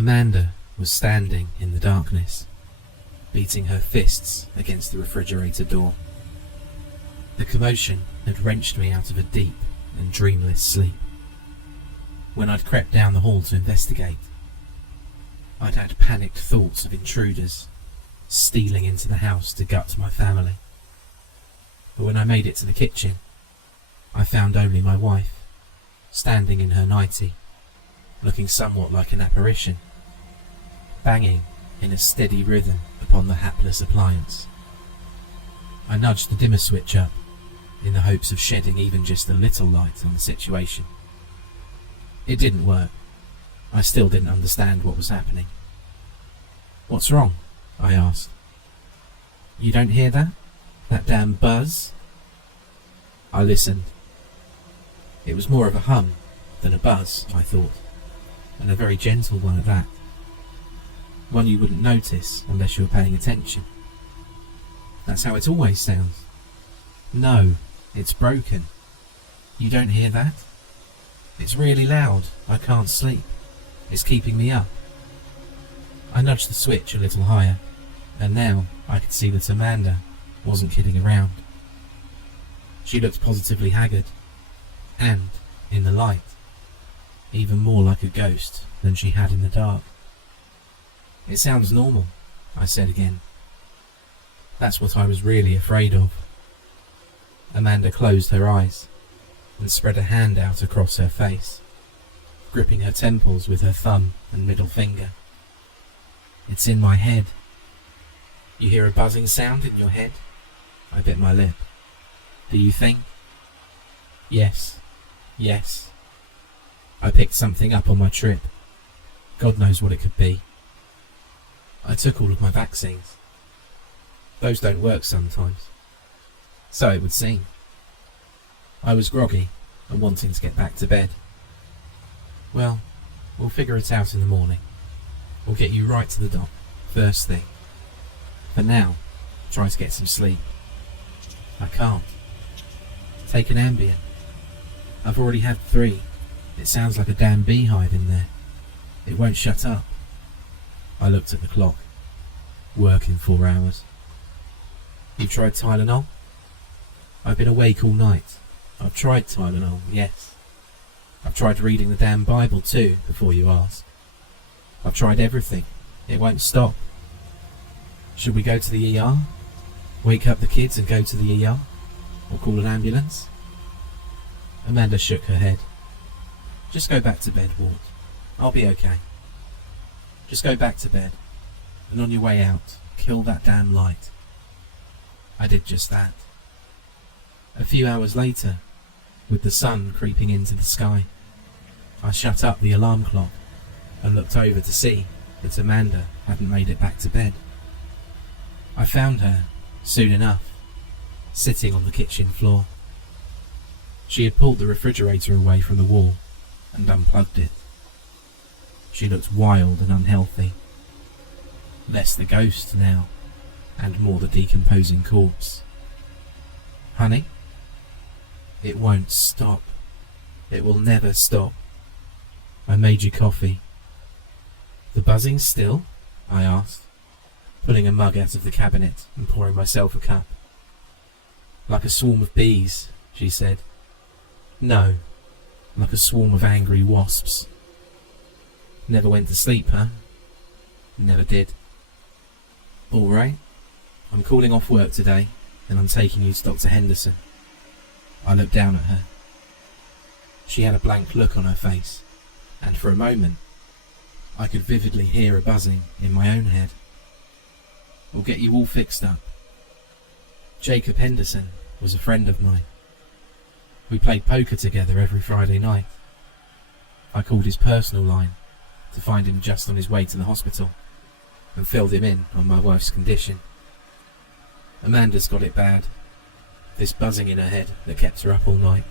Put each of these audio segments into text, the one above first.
Amanda was standing in the darkness, beating her fists against the refrigerator door. The commotion had wrenched me out of a deep and dreamless sleep. When I'd crept down the hall to investigate, I'd had panicked thoughts of intruders stealing into the house to gut my family. But when I made it to the kitchen, I found only my wife, standing in her nightie, looking somewhat like an apparition, banging in a steady rhythm upon the hapless appliance. I nudged the dimmer switch up, in the hopes of shedding even just a little light on the situation. It didn't work. I still didn't understand what was happening. "What's wrong?" I asked. "You don't hear that? That damn buzz?" I listened. It was more of a hum than a buzz, I thought, and a very gentle one at that. One you wouldn't notice unless you were paying attention. That's how it always sounds. "No, it's broken. You don't hear that? It's really loud. I can't sleep. It's keeping me up." I nudged the switch a little higher, and now I could see that Amanda wasn't kidding around. She looked positively haggard, and, in the light, even more like a ghost than she had in the dark. "It sounds normal," I said again. That's what I was really afraid of. Amanda closed her eyes and spread a hand out across her face, gripping her temples with her thumb and middle finger. "It's in my head." "You hear a buzzing sound in your head?" I bit my lip. "Do you think?" Yes. I picked something up on my trip. God knows what it could be. I took all of my vaccines. Those don't work sometimes. So it would seem. I was groggy and wanting to get back to bed. "Well, we'll figure it out in the morning. We'll get you right to the doc, first thing. For now, try to get some sleep." "I can't." "Take an Ambien." "I've already had 3. It sounds like a damn beehive in there. It won't shut up." I looked at the clock. Working 4 hours. "You've tried Tylenol?" "I've been awake all night. I've tried Tylenol, yes. I've tried reading the damn Bible too, before you ask. I've tried everything. It won't stop." "Should we go to the ER? Wake up the kids and go to the ER? Or call an ambulance?" Amanda shook her head. "Just go back to bed, Walt. I'll be okay. Just go back to bed, and on your way out, kill that damn light." I did just that. A few hours later, with the sun creeping into the sky, I shut up the alarm clock and looked over to see that Amanda hadn't made it back to bed. I found her, soon enough, sitting on the kitchen floor. She had pulled the refrigerator away from the wall and unplugged it. She looked wild and unhealthy. Less the ghost now, and more the decomposing corpse. "Honey?" "It won't stop. It will never stop. I made you coffee." "The buzzing still?" I asked, pulling a mug out of the cabinet and pouring myself a cup. "Like a swarm of bees," she said. "No, like a swarm of angry wasps." "Never went to sleep, huh?" "Never did." "All right. I'm calling off work today, and I'm taking you to Dr. Henderson." I looked down at her. She had a blank look on her face, and for a moment, I could vividly hear a buzzing in my own head. "We'll get you all fixed up." Jacob Henderson was a friend of mine. We played poker together every Friday night. I called his personal line to find him just on his way to the hospital and filled him in on my wife's condition. Amanda's got it bad. This buzzing in her head that kept her up all night.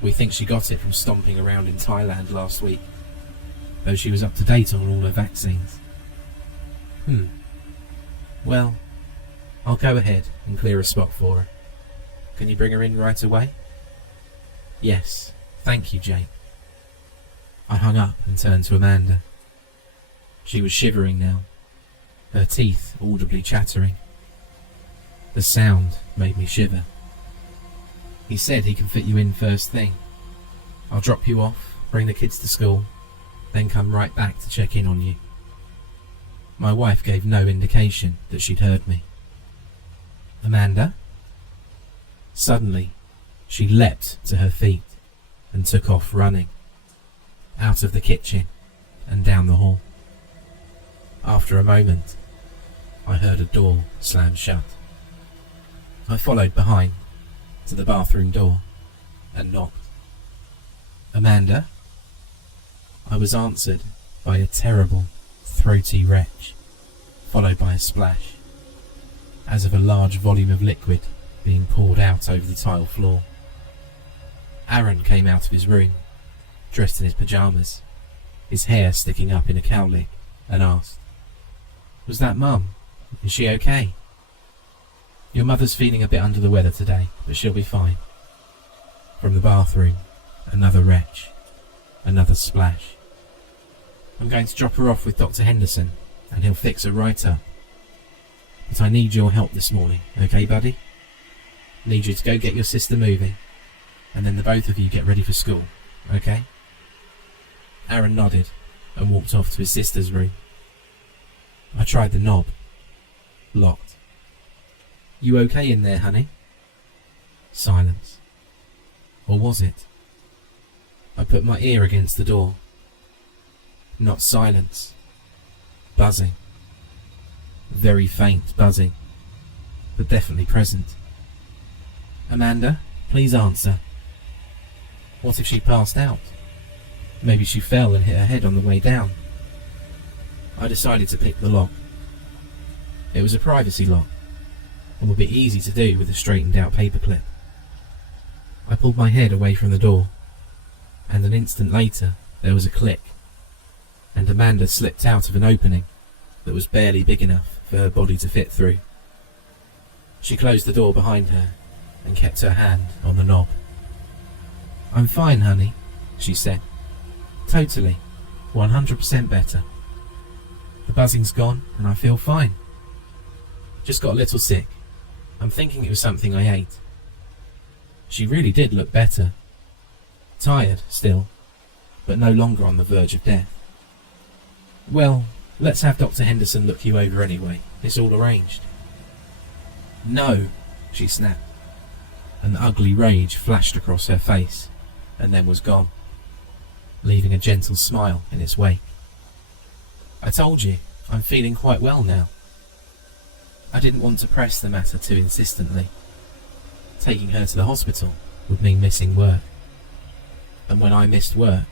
We think she got it from stomping around in Thailand last week, though she was up to date on all her vaccines. Well, I'll go ahead and clear a spot for her. Can you bring her in right away? Yes, thank you, Jake. I hung up and turned to Amanda. She was shivering now, her teeth audibly chattering. The sound made me shiver. He said he can fit you in first thing. I'll drop you off, bring the kids to school, then come right back to check in on you. My wife gave no indication that she'd heard me. Amanda? Suddenly, she leapt to her feet and took off running, out of the kitchen and down the hall. After a moment, I heard a door slam shut. I followed behind to the bathroom door and knocked. Amanda? I was answered by a terrible, throaty retch, followed by a splash, as of a large volume of liquid being poured out over the tile floor. Aaron came out of his room, dressed in his pyjamas, his hair sticking up in a cowlick, and asked, "Was that Mum? Is she okay?" "Your mother's feeling a bit under the weather today, but she'll be fine." From the bathroom, another retch, another splash. "I'm going to drop her off with Dr. Henderson, and he'll fix her right up. But I need your help this morning, okay, buddy? Need you to go get your sister moving, and then the both of you get ready for school, okay?" Aaron nodded and walked off to his sister's room. I tried the knob. Locked. "You okay in there, honey?" Silence. Or was it? I put my ear against the door. Not silence. Buzzing. Very faint buzzing, but definitely present. "Amanda, please answer." What if she passed out? Maybe she fell and hit her head on the way down. I decided to pick the lock. It was a privacy lock, and would be easy to do with a straightened out paperclip. I pulled my head away from the door, and an instant later there was a click, and Amanda slipped out of an opening that was barely big enough for her body to fit through. She closed the door behind her and kept her hand on the knob. "I'm fine, honey," she said. "Totally, 100% better. The buzzing's gone and I feel fine. Just got a little sick. I'm thinking it was something I ate." She really did look better. Tired still, but no longer on the verge of death. "Well, let's have Dr. Henderson look you over anyway. It's all arranged." "No," she snapped. An ugly rage flashed across her face and then was gone, leaving a gentle smile in its wake. "I told you, I'm feeling quite well now." I didn't want to press the matter too insistently. Taking her to the hospital would mean missing work. And when I missed work,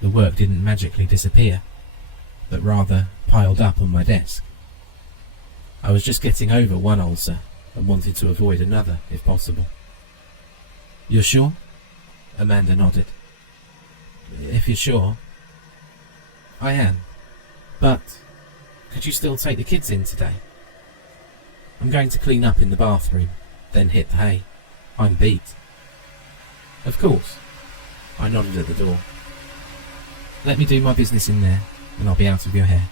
the work didn't magically disappear, but rather piled up on my desk. I was just getting over one ulcer and wanted to avoid another if possible. "You're sure?" Amanda nodded. "If you're sure." "I am. But could you still take the kids in today? I'm going to clean up in the bathroom, then hit the hay. I'm beat." "Of course." I nodded at the door. "Let me do my business in there, and I'll be out of your hair."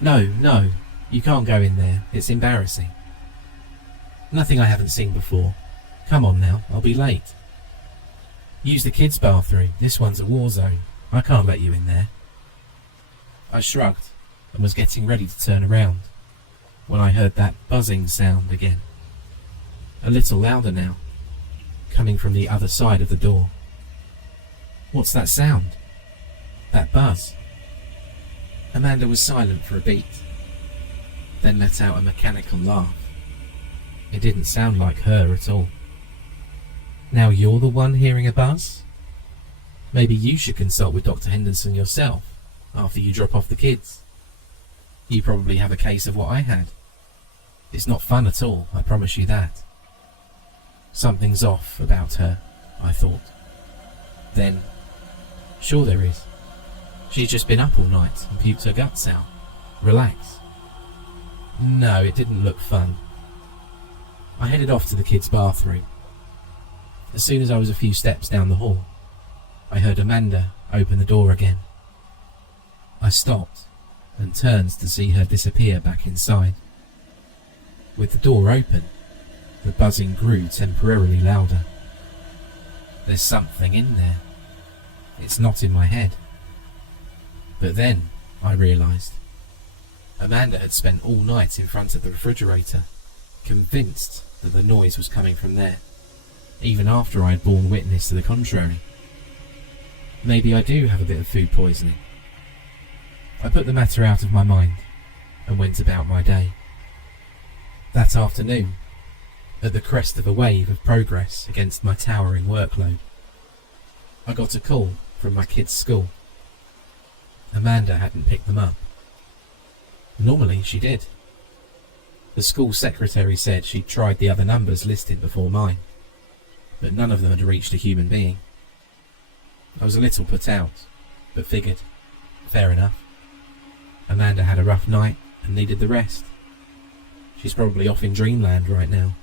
No, you can't go in there. It's embarrassing." "Nothing I haven't seen before. Come on now, I'll be late." "Use the kids' bathroom. This one's a war zone. I can't let you in there." I shrugged and was getting ready to turn around when I heard that buzzing sound again. A little louder now, coming from the other side of the door. What's that sound? That buzz? Amanda was silent for a beat, then let out a mechanical laugh. It didn't sound like her at all. "Now you're the one hearing a buzz? Maybe you should consult with Dr. Henderson yourself after you drop off the kids. You probably have a case of what I had. It's not fun at all, I promise you that." Something's off about her, I thought. Then, sure there is. She's just been up all night and puked her guts out. Relax. No, it didn't look fun. I headed off to the kids' bathroom. As soon as I was a few steps down the hall, I heard Amanda open the door again. I stopped and turned to see her disappear back inside. With the door open, the buzzing grew temporarily louder. There's something in there. It's not in my head. But then I realised Amanda had spent all night in front of the refrigerator, convinced that the noise was coming from there, even after I had borne witness to the contrary. Maybe I do have a bit of food poisoning. I put the matter out of my mind and went about my day. That afternoon, at the crest of a wave of progress against my towering workload, I got a call from my kids' school. Amanda hadn't picked them up. Normally she did. The school secretary said she'd tried the other numbers listed before mine, but none of them had reached a human being. I was a little put out, but figured, fair enough. Amanda had a rough night and needed the rest. She's probably off in dreamland right now.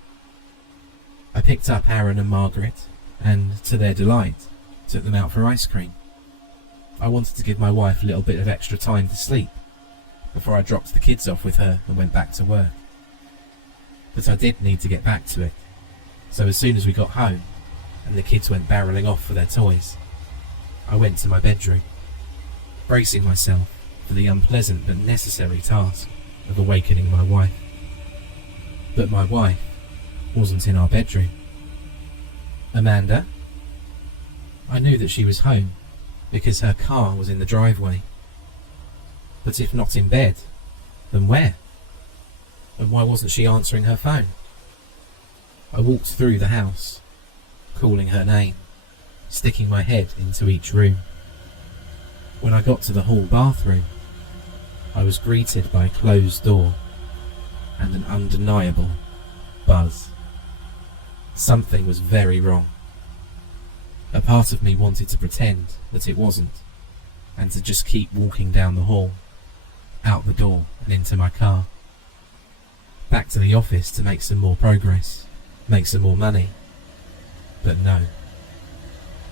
I picked up Aaron and Margaret and, to their delight, took them out for ice cream. I wanted to give my wife a little bit of extra time to sleep before I dropped the kids off with her and went back to work. But I did need to get back to it, so as soon as we got home and the kids went barrelling off for their toys, I went to my bedroom, bracing myself for the unpleasant but necessary task of awakening my wife. But my wife wasn't in our bedroom. Amanda? I knew that she was home because her car was in the driveway. But if not in bed, then where? And why wasn't she answering her phone? I walked through the house, calling her name, sticking my head into each room. When I got to the hall bathroom, I was greeted by a closed door and an undeniable buzz. Something was very wrong. A part of me wanted to pretend that it wasn't, and to just keep walking down the hall, out the door and into my car. Back to the office to make some more progress, make some more money. But no.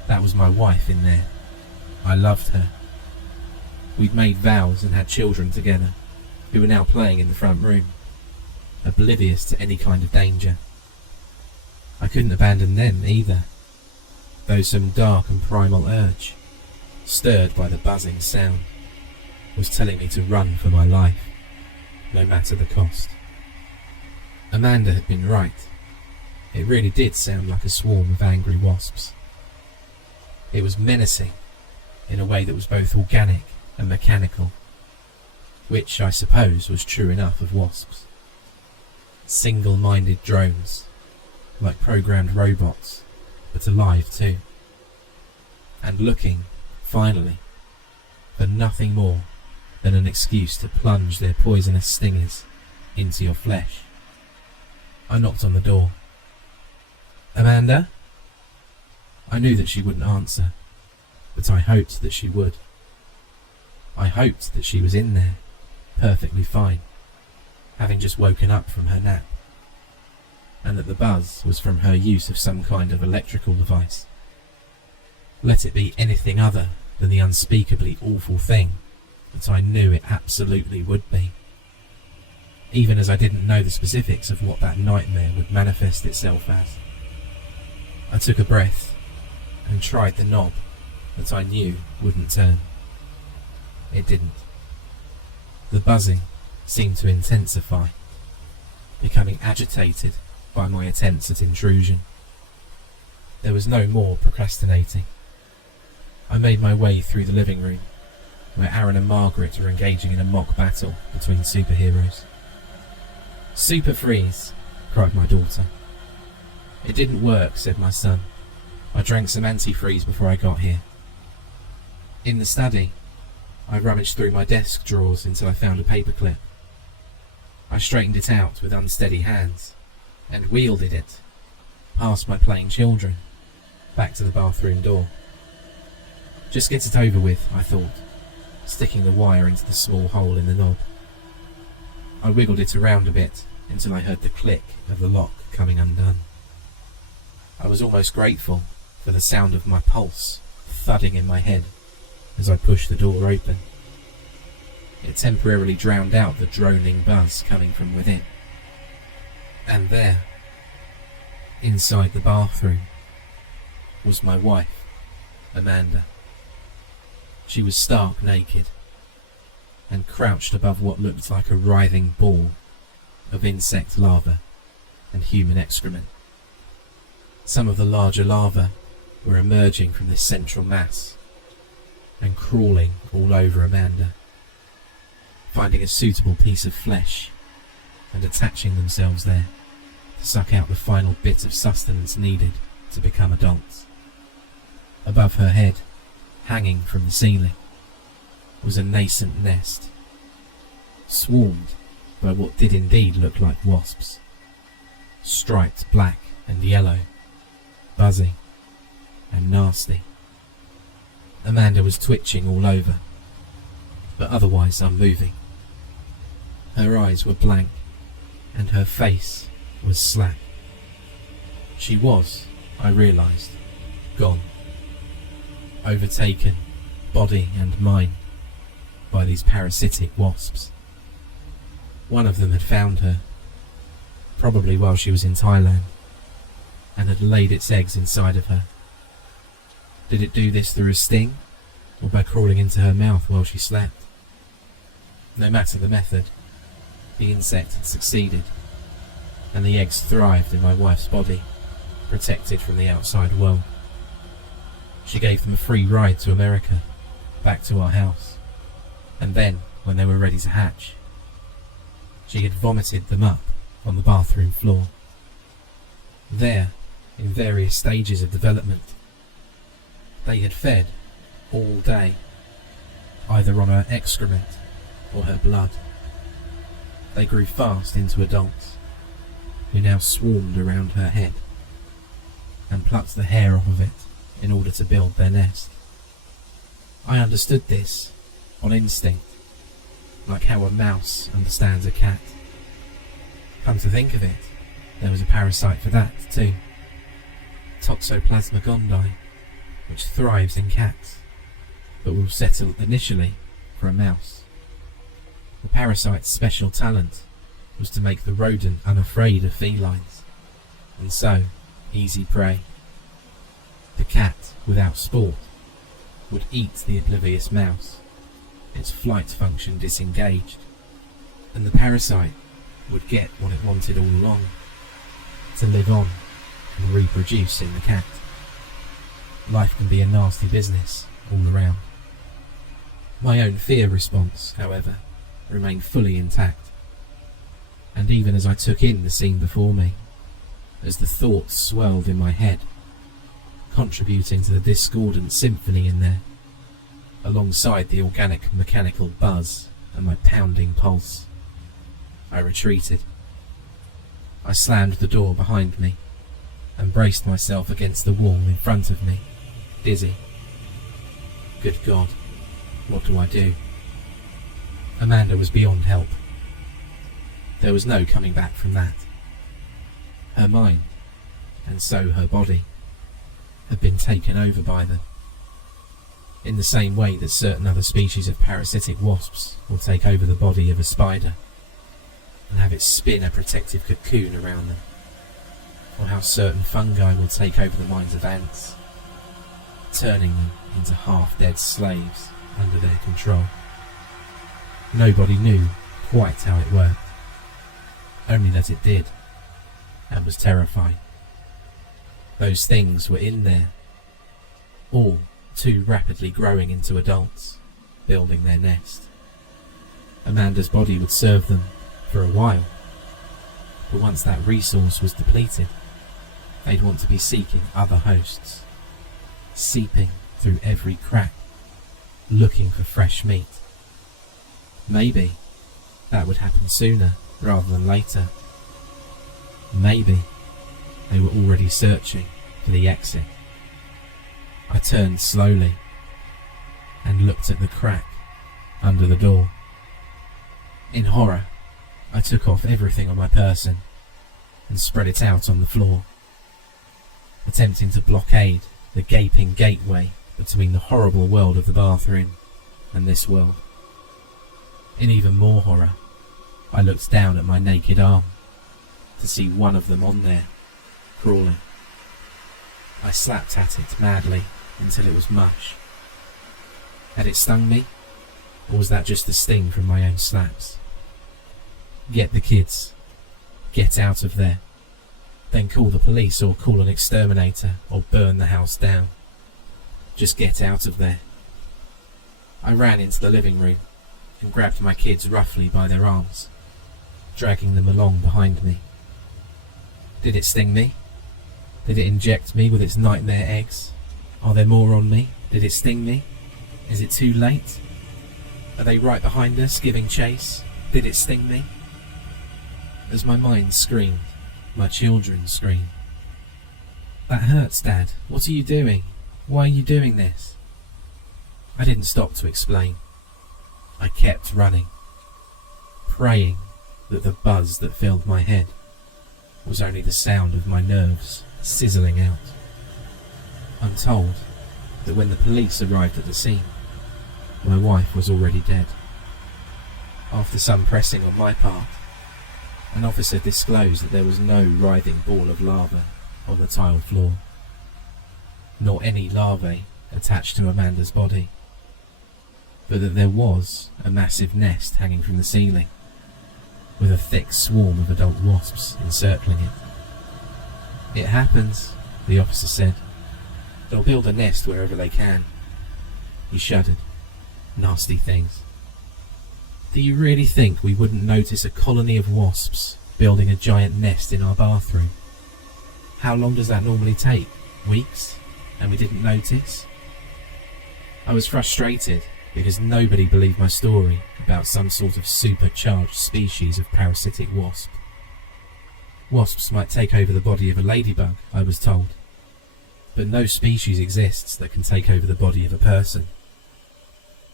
That was my wife in there. I loved her. We'd made vows and had children together, who were now playing in the front room, oblivious to any kind of danger. I couldn't abandon them either, though some dark and primal urge, stirred by the buzzing sound, was telling me to run for my life, no matter the cost. Amanda had been right. It really did sound like a swarm of angry wasps. It was menacing in a way that was both organic and mechanical, which I suppose was true enough of wasps. Single-minded drones, like programmed robots, but alive too. And looking, finally, for nothing more than an excuse to plunge their poisonous stingers into your flesh. I knocked on the door. Amanda? I knew that she wouldn't answer, but I hoped that she would. I hoped that she was in there, perfectly fine, having just woken up from her nap, and that the buzz was from her use of some kind of electrical device. Let it be anything other than the unspeakably awful thing that I knew it absolutely would be, even as I didn't know the specifics of what that nightmare would manifest itself as. I took a breath and tried the knob that I knew wouldn't turn. It didn't. The buzzing seemed to intensify, becoming agitated by my attempts at intrusion. There was no more procrastinating. I made my way through the living room, where Aaron and Margaret were engaging in a mock battle between superheroes. "Super freeze!" cried my daughter. "It didn't work," said my son. "I drank some antifreeze before I got here." In the study, I rummaged through my desk drawers until I found a paperclip. I straightened it out with unsteady hands and wielded it, past my playing children, back to the bathroom door. Just get it over with, I thought, sticking the wire into the small hole in the knob. I wiggled it around a bit until I heard the click of the lock coming undone. I was almost grateful for the sound of my pulse thudding in my head as I pushed the door open. It temporarily drowned out the droning buzz coming from within. And there, inside the bathroom, was my wife, Amanda. She was stark naked and crouched above what looked like a writhing ball of insect larvae and human excrement. Some of the larger larvae were emerging from this central mass and crawling all over Amanda, finding a suitable piece of flesh and attaching themselves there to suck out the final bit of sustenance needed to become adults. Above her head, hanging from the ceiling, was a nascent nest, swarmed by what did indeed look like wasps, striped black and yellow, buzzy and nasty. Amanda was twitching all over, but otherwise unmoving. Her eyes were blank, and her face was slack. She was, I realised, gone, overtaken, body and mind, by these parasitic wasps. One of them had found her, probably while she was in Thailand, and had laid its eggs inside of her. Did it do this through a sting, or by crawling into her mouth while she slept? No matter the method, the insect had succeeded, and the eggs thrived in my wife's body, protected from the outside world. She gave them a free ride to America, back to our house, and then, when they were ready to hatch, she had vomited them up on the bathroom floor. There, in various stages of development, they had fed all day, either on her excrement or her blood. They grew fast into adults, who now swarmed around her head and plucked the hair off of it in order to build their nest. I understood this on instinct, like how a mouse understands a cat. Come to think of it, there was a parasite for that too, Toxoplasma gondii, which thrives in cats, but will settle initially for a mouse. The parasite's special talent was to make the rodent unafraid of felines, and so easy prey. The cat, without sport, would eat the oblivious mouse, its flight function disengaged, and the parasite would get what it wanted all along, to live on and reproduce in the cat. Life can be a nasty business all around. My own fear response, however, remained fully intact, and even as I took in the scene before me, as the thoughts swirled in my head, contributing to the discordant symphony in there, alongside the organic mechanical buzz and my pounding pulse, I retreated. I slammed the door behind me and braced myself against the wall in front of me, dizzy. Good God, what do I do? Amanda was beyond help. There was no coming back from that. Her mind, and so her body, had been taken over by them, in the same way that certain other species of parasitic wasps will take over the body of a spider and have it spin a protective cocoon around them, or how certain fungi will take over the minds of ants, turning them into half-dead slaves under their control. Nobody knew quite how it worked, only that it did, and was terrifying. Those things were in there, all too rapidly growing into adults, building their nest. Amanda's body would serve them for a while, but once that resource was depleted, they'd want to be seeking other hosts, seeping through every crack, looking for fresh meat. Maybe that would happen sooner rather than later. Maybe they were already searching for the exit. I turned slowly and looked at the crack under the door. In horror, I took off everything on my person and spread it out on the floor, attempting to blockade the gaping gateway between the horrible world of the bathroom and this world. In even more horror, I looked down at my naked arm to see one of them on there, crawling. I slapped at it madly until it was mush. Had it stung me, or was that just the sting from my own slaps? Get the kids. Get out of there. Then call the police or call an exterminator or burn the house down. Just get out of there. I ran into the living room and grabbed my kids roughly by their arms, dragging them along behind me. Did it sting me? Did it inject me with its nightmare eggs? Are there more on me? Did it sting me? Is it too late? Are they right behind us, giving chase? Did it sting me? As my mind screamed, my children screamed. That hurts, Dad. What are you doing? Why are you doing this? I didn't stop to explain. I kept running, praying that the buzz that filled my head was only the sound of my nerves sizzling out. I'm told that when the police arrived at the scene, my wife was already dead. After some pressing on my part, an officer disclosed that there was no writhing ball of lava on the tiled floor, nor any larvae attached to Amanda's body, but that there was a massive nest hanging from the ceiling, with a thick swarm of adult wasps encircling it. It happens, the officer said. They'll build a nest wherever they can. He shuddered. Nasty things. Do you really think we wouldn't notice a colony of wasps building a giant nest in our bathroom? How long does that normally take? Weeks? And we didn't notice? I was frustrated because nobody believed my story about some sort of supercharged species of parasitic wasp. Wasps might take over the body of a ladybug, I was told, but no species exists that can take over the body of a person.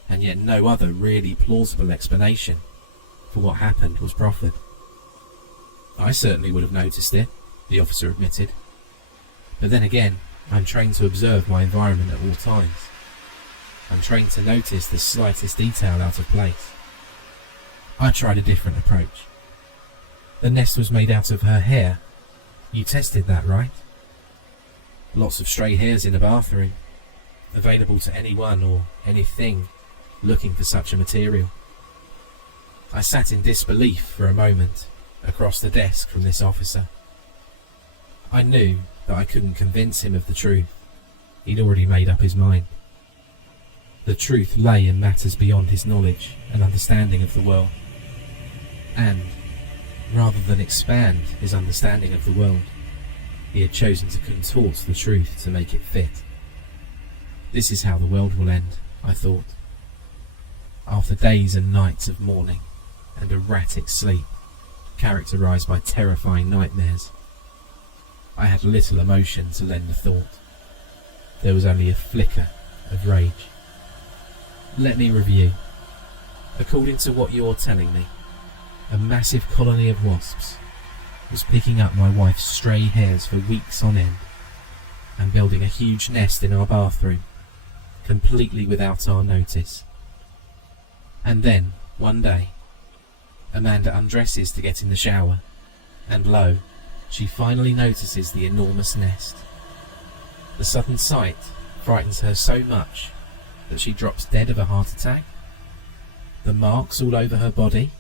And yet no other really plausible explanation for what happened was proffered. I certainly would have noticed it, the officer admitted. But then again, I'm trained to observe my environment at all times. I'm trained to notice the slightest detail out of place. I tried a different approach. The nest was made out of her hair. You tested that, right? Lots of stray hairs in a bathroom, available to anyone or anything looking for such a material. I sat in disbelief for a moment across the desk from this officer. I knew that I couldn't convince him of the truth. He'd already made up his mind. The truth lay in matters beyond his knowledge and understanding of the world. And, rather than expand his understanding of the world, he had chosen to contort the truth to make it fit. This is how the world will end, I thought. After days and nights of mourning and erratic sleep, characterized by terrifying nightmares, I had little emotion to lend a thought. There was only a flicker of rage. Let me review. According to what you're telling me, a massive colony of wasps was picking up my wife's stray hairs for weeks on end and building a huge nest in our bathroom, completely without our notice. And then, one day, Amanda undresses to get in the shower, and lo, she finally notices the enormous nest. The sudden sight frightens her so much that she drops dead of a heart attack. The marks all over her body,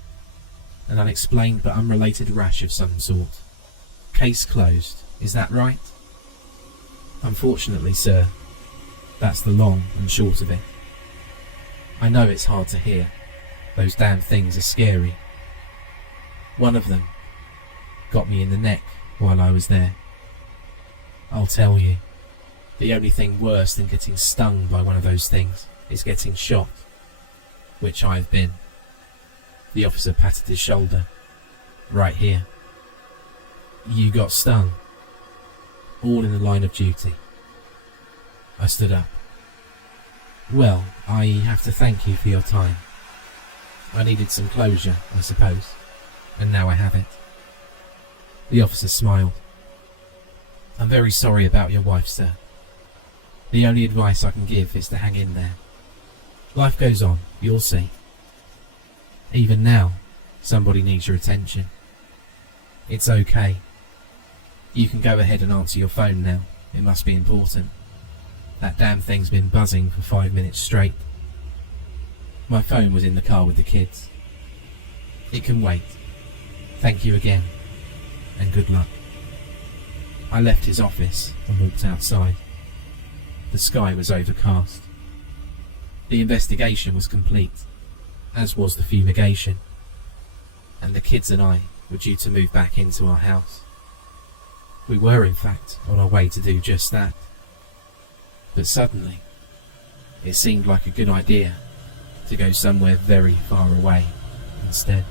an unexplained but unrelated rash of some sort. Case closed, is that right? Unfortunately, sir, that's the long and short of it. I know it's hard to hear. Those damn things are scary. One of them got me in the neck while I was there. I'll tell you, the only thing worse than getting stung by one of those things is getting shot, which I've been. The officer patted his shoulder. Right here. You got stung. All in the line of duty. I stood up. Well, I have to thank you for your time. I needed some closure, I suppose, and now I have it. The officer smiled. I'm very sorry about your wife, sir. The only advice I can give is to hang in there. Life goes on, you'll see. Even now, somebody needs your attention. It's okay. You can go ahead and answer your phone now. It must be important. That damn thing's been buzzing for 5 minutes straight. My phone was in the car with the kids. It can wait. Thank you again, and good luck. I left his office and walked outside. The sky was overcast. The investigation was complete, as was the fumigation, and the kids and I were due to move back into our house. We were, in fact, on our way to do just that. But suddenly, it seemed like a good idea to go somewhere very far away instead.